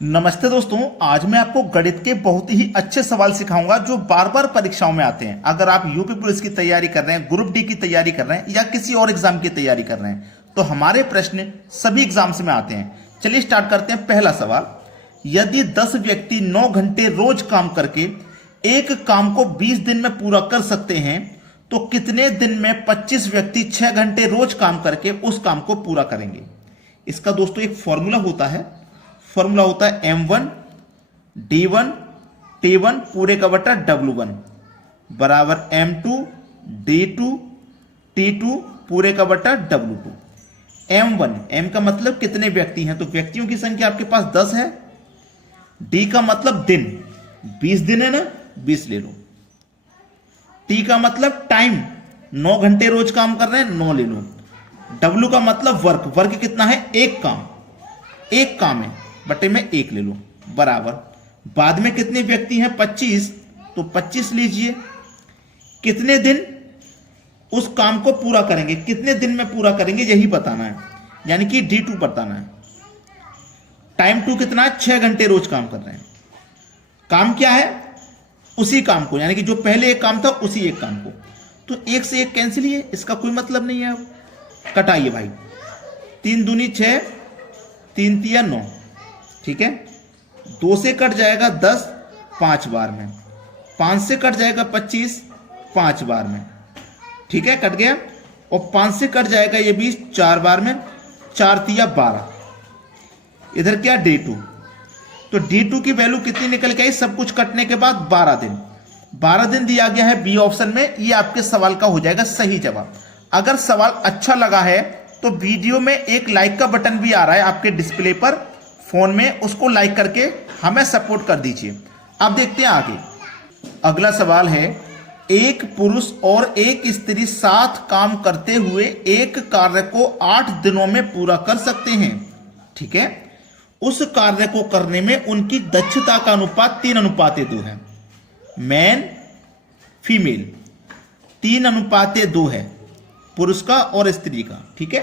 नमस्ते दोस्तों, आज मैं आपको गणित के बहुत ही अच्छे सवाल सिखाऊंगा जो बार बार परीक्षाओं में आते हैं। अगर आप यूपी पुलिस की तैयारी कर रहे हैं, ग्रुप डी की तैयारी कर रहे हैं या किसी और एग्जाम की तैयारी कर रहे हैं तो हमारे प्रश्न सभी एग्जाम्स में आते हैं। चलिए स्टार्ट करते हैं। पहला सवाल, यदि 10 व्यक्ति 9 घंटे रोज काम करके एक काम को 20 दिन में पूरा कर सकते हैं तो कितने दिन में 25 व्यक्ति 6 घंटे रोज काम करके उस काम को पूरा करेंगे। इसका दोस्तों एक फॉर्मूला होता है M1 D1 T1 पूरे का बटा W1 बराबर M2 D2 T2 पूरे का बटा W2। M1, M का मतलब कितने व्यक्ति हैं, तो व्यक्तियों की संख्या आपके पास 10 है। D का मतलब दिन, 20 दिन है ना, 20 ले लो। T का मतलब टाइम, 9 घंटे रोज काम कर रहे हैं, 9 ले लो। W का मतलब वर्क, वर्क कितना है, एक काम है, बटे में 1 ले लो बराबर। बाद में कितने व्यक्ति हैं, 25, तो 25 लीजिए। कितने दिन उस काम को पूरा करेंगे, कितने दिन में पूरा करेंगे यही बताना है, यानी कि D2 बताना है। टाइम 2 कितना है, 6 घंटे रोज काम कर रहे हैं। काम क्या है, उसी काम को, यानी कि जो पहले एक काम था उसी एक काम को। तो 1 से 1 कैंसिल ही है, इसका कोई मतलब नहीं है। अब कटाइए भाई, 3 दूनी 6, 3 तिया 9, ठीक है। 2 से कट जाएगा 10 5 बार में, 5 से कट जाएगा 25 5 बार में, ठीक है, कट गया। और 5 से कट जाएगा ये 20 4 बार में, 4 तिया 12। इधर क्या, D2, तो D2 की वैल्यू कितनी निकल के आई, सब कुछ कटने के बाद 12 दिन। 12 दिन दिया गया है बी ऑप्शन में, ये आपके सवाल का हो जाएगा सही जवाब। अगर सवाल अच्छा लगा है तो वीडियो में एक लाइक का बटन भी आ रहा है आपके डिस्प्ले पर फोन में, उसको लाइक करके हमें सपोर्ट कर दीजिए। अब देखते हैं आगे। अगला सवाल है, एक पुरुष और एक स्त्री साथ काम करते हुए एक कार्य को 8 दिनों में पूरा कर सकते हैं, ठीक है। उस कार्य को करने में उनकी दक्षता का अनुपात 3:2 है। मैन फीमेल 3:2 है, पुरुष का और स्त्री का, ठीक है,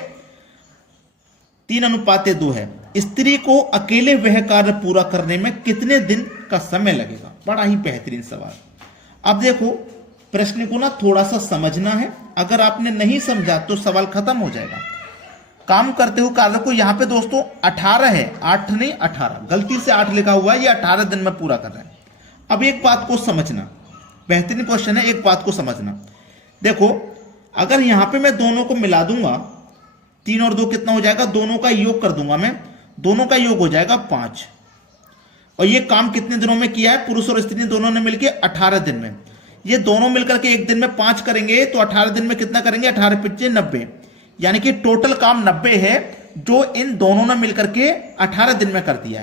3:2 है। स्त्री को अकेले वह कार्य पूरा करने में कितने दिन का समय लगेगा। बड़ा ही बेहतरीन सवाल। अब देखो, प्रश्न को ना थोड़ा सा समझना है, अगर आपने नहीं समझा तो सवाल खत्म हो जाएगा। काम करते हुए कार्य को, यहां पे दोस्तों 18 है, 8 नहीं 18, गलती से 8 लिखा हुआ है, ये 18 दिन में पूरा कर रहे हैं। अब एक बात को समझना, बेहतरीन क्वेश्चन है, एक बात को समझना। देखो, अगर यहां पे मैं दोनों को मिला दूंगा, 3 और 2 कितना हो जाएगा, दोनों का योग कर दूंगा मैं, दोनों का योग हो जाएगा 5। और ये काम कितने दिनों में किया है, पुरुष और स्त्री दोनों ने मिलकर 18 दिन में। ये दोनों मिलकर के एक दिन में 5 करेंगे तो 18 दिन में कितना करेंगे, 18 5 90, यानी कि टोटल काम 90 है जो इन दोनों ने मिलकर के 18 दिन में कर दिया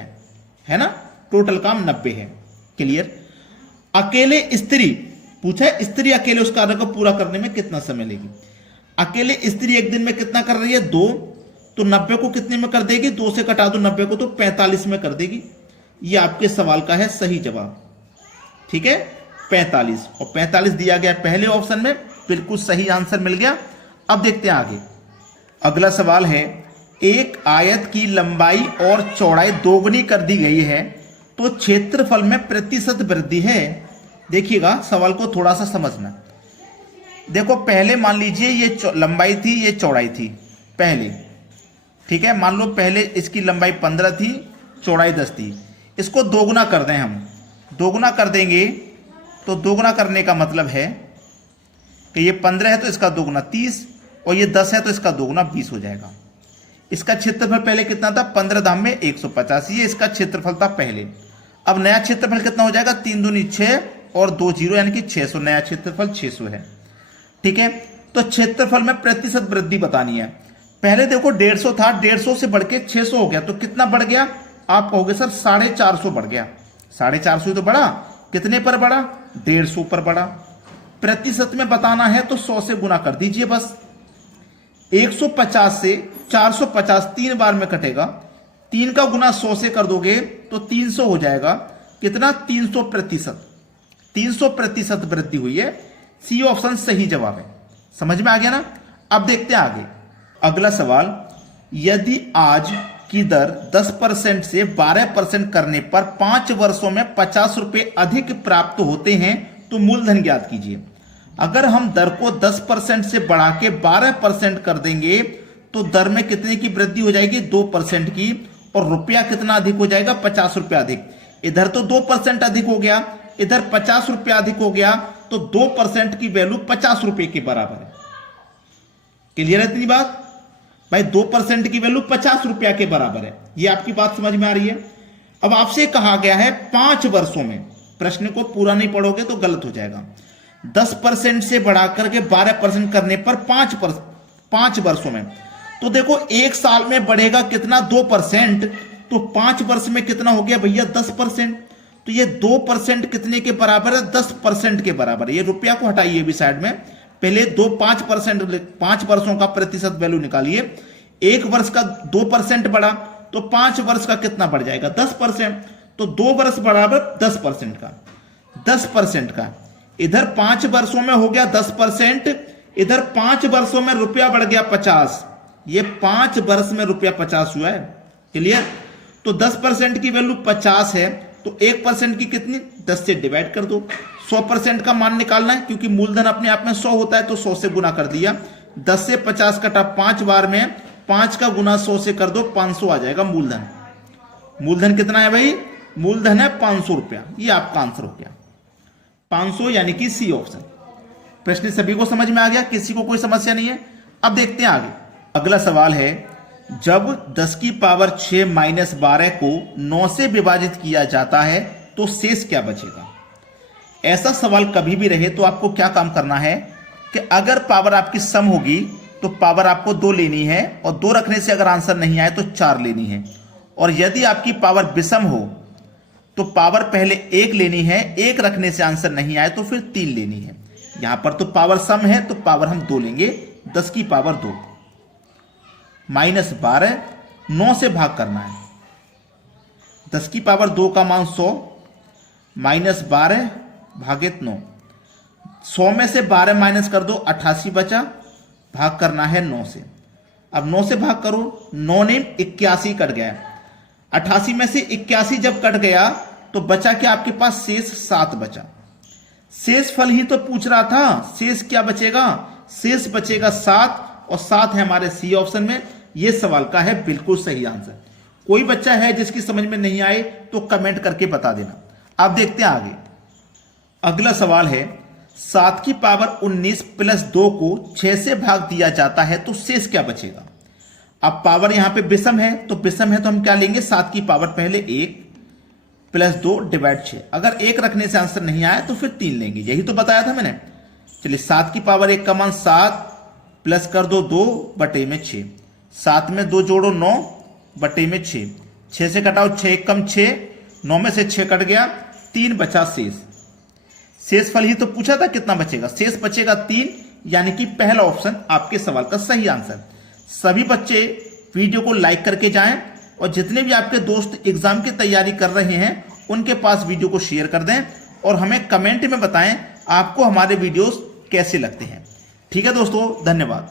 है ना, टोटल काम 90 है। क्लियर। अकेले स्त्री पूछा है, स्त्री अकेले उस कार्य को पूरा करने में कितना समय लेगी। अकेले स्त्री एक दिन में कितना कर रही है, 2, तो 90 को कितने में कर देगी, 2 से कटा दो 90 को तो 45 में कर देगी। ये आपके सवाल का है सही जवाब, ठीक है, 45। और 45 दिया गया पहले ऑप्शन में, बिल्कुल सही आंसर मिल गया। अब देखते हैं आगे। अगला सवाल है, एक आयत की लंबाई और चौड़ाई दोगुनी कर दी गई है तो क्षेत्रफल में प्रतिशत वृद्धि है। देखिएगा, सवाल को थोड़ा सा समझना। देखो, पहले मान लीजिए ये लंबाई थी, ये चौड़ाई थी पहले, ठीक है। मान लो पहले इसकी लंबाई 15 थी, चौड़ाई 10 थी। इसको दोगुना कर दें हम, दोगुना कर देंगे तो दोगुना करने का मतलब है कि ये 15 है तो इसका दोगुना 30, और ये 10 है तो इसका दोगुना 20 हो जाएगा। इसका क्षेत्रफल पहले कितना था, 15 धाम में 185, ये इसका क्षेत्रफल था पहले। अब नया क्षेत्रफल कितना हो जाएगा, 3 दूनी 6 और 2 0, यानी कि 600, नया क्षेत्रफल 600 है, ठीक है। तो क्षेत्रफल में प्रतिशत वृद्धि बतानी है। पहले देखो 150 था, 150 से बढ़ के 600 हो गया, तो कितना बढ़ गया, आप कहोगे सर 450 बढ़ गया। 450 ही तो बढ़ा, कितने पर बढ़ा, 150 पर बढ़ा। प्रतिशत में बताना है तो 100 से गुना कर दीजिए बस। 150 से 450 3 बार में कटेगा, 3 का गुना 100 से कर दोगे तो 300 हो जाएगा। कितना, 300%। 300% वृद्धि हुई है, सी ऑप्शन सही जवाब है। समझ में आ गया ना। अब देखते हैं आगे। अगला सवाल, यदि आज की दर 10% से 12% करने पर 5 वर्षों में 50 रुपए अधिक प्राप्त होते हैं तो मूलधन ज्ञात कीजिए। अगर हम दर को 10% से बढ़ा के 12% कर देंगे तो दर में कितने की वृद्धि हो जाएगी? 2% की, और रुपया कितना अधिक हो जाएगा? 50 रुपया अधिक। इधर तो 2% अधिक हो गया, इधर 50 रुपया अधिक हो गया, तो 2% की वैल्यू 50 रुपए के बराबर है। क्लियर है इतनी बात भाई? 2% की वैल्यू 50 रुपया के बराबर है। ये आपकी बात समझ में आ रही है? अब आपसे कहा गया है 5 वर्षों में, प्रश्न को पूरा नहीं पढ़ोगे तो गलत हो जाएगा। 10% से बढ़ाकर के 12% करने पर 5 वर्षों में, तो देखो एक साल में बढ़ेगा कितना? 2%, तो 5 वर्ष में कितना हो गया भैया? 10%। तो ये 2% कितने के बराबर है? 10% के बराबर है। ये रुपया को हटाइए भी साइड में, पहले 5 वर्षों का प्रतिशत वैल्यू निकालिए। एक वर्ष का 2% बढ़ा तो 5 वर्ष का कितना बढ़ जाएगा? 10%। तो 2 वर्ष बराबर 10% का, 10% का। इधर 5 वर्षों में हो गया 10%, इधर 5 वर्षों में रुपया बढ़ गया 50। ये 5 वर्ष में रुपया 50 हुआ है। क्लियर? तो 10% की वैल्यू 50 है, तो 1% की कितनी? 10 से डिवाइड कर दो। 100% का मान निकालना है, क्योंकि मूलधन अपने आप में 100 होता है, तो 100 से गुना कर दिया। 10 से 50 कटा 5 बार में, 5 का गुना 100 से कर दो, 500 आ जाएगा मूलधन। मूलधन कितना है भाई? मूलधन है 500 रुपया। ये आपका आंसर हो गया 500, यानी कि सी ऑप्शन। प्रश्न सभी को समझ में आ गया? किसी को कोई समस्या नहीं है? अब देखते हैं आगे। अगला सवाल है, जब 10 की पावर 6 माइनस 12 को 9 से विभाजित किया जाता है तो शेष क्या बचेगा? ऐसा सवाल कभी भी रहे तो आपको क्या काम करना है कि अगर पावर आपकी सम होगी तो पावर आपको 2 लेनी है, और 2 रखने से अगर आंसर नहीं आए तो 4 लेनी है। और यदि आपकी पावर विषम हो तो पावर पहले 1 लेनी है, 1 रखने से आंसर नहीं आए तो फिर 3 लेनी है। यहां पर तो पावर सम है तो पावर हम 2 लेंगे। 10 की पावर 2 माइनस 12, 9 से भाग करना है। 10 की पावर 2 का मान 100, माइनस 12 भागित 9। 100 में से 12 माइनस कर दो, 88 बचा, भाग करना है 9 से। अब 9 से भाग करो, 9 ने 81 कट गया। 88 में से 81 जब कट गया तो बचा क्या आपके पास? शेष 7 बचा। शेष फल ही तो पूछ रहा था, शेष क्या बचेगा? शेष बचेगा 7, और 7 है हमारे सी ऑप्शन में। यह सवाल का है बिल्कुल सही आंसर। कोई बच्चा है जिसकी समझ में नहीं आए तो कमेंट करके बता देना। अब देखते हैं आगे। अगला सवाल है, 7 की पावर 19 प्लस 2 को 6 से भाग दिया जाता है तो शेष क्या बचेगा? अब पावर यहां पे विषम है, तो विषम है तो हम क्या लेंगे? 7 की पावर पहले 1 प्लस 2 डिवाइड 6। अगर 1 रखने से आंसर नहीं आया तो फिर 3 लेंगे। यही तो बताया था मैंने। चलिए, 7 की पावर 1 का मान 7 प्लस कर दो 2 बटे में 6। 7 में 2 जोड़ो 9 बटे में 6। 6 से घटाओ 6 कम 6, 9 में से 6 कट गया, 3 बचा शेष। शेष फल ही तो पूछा था, कितना बचेगा? शेष बचेगा 3, यानी कि पहला ऑप्शन आपके सवाल का सही आंसर। सभी बच्चे वीडियो को लाइक करके जाएं, और जितने भी आपके दोस्त एग्जाम की तैयारी कर रहे हैं उनके पास वीडियो को शेयर कर दें, और हमें कमेंट में बताएं आपको हमारे वीडियोस कैसे लगते हैं। ठीक है दोस्तों, धन्यवाद।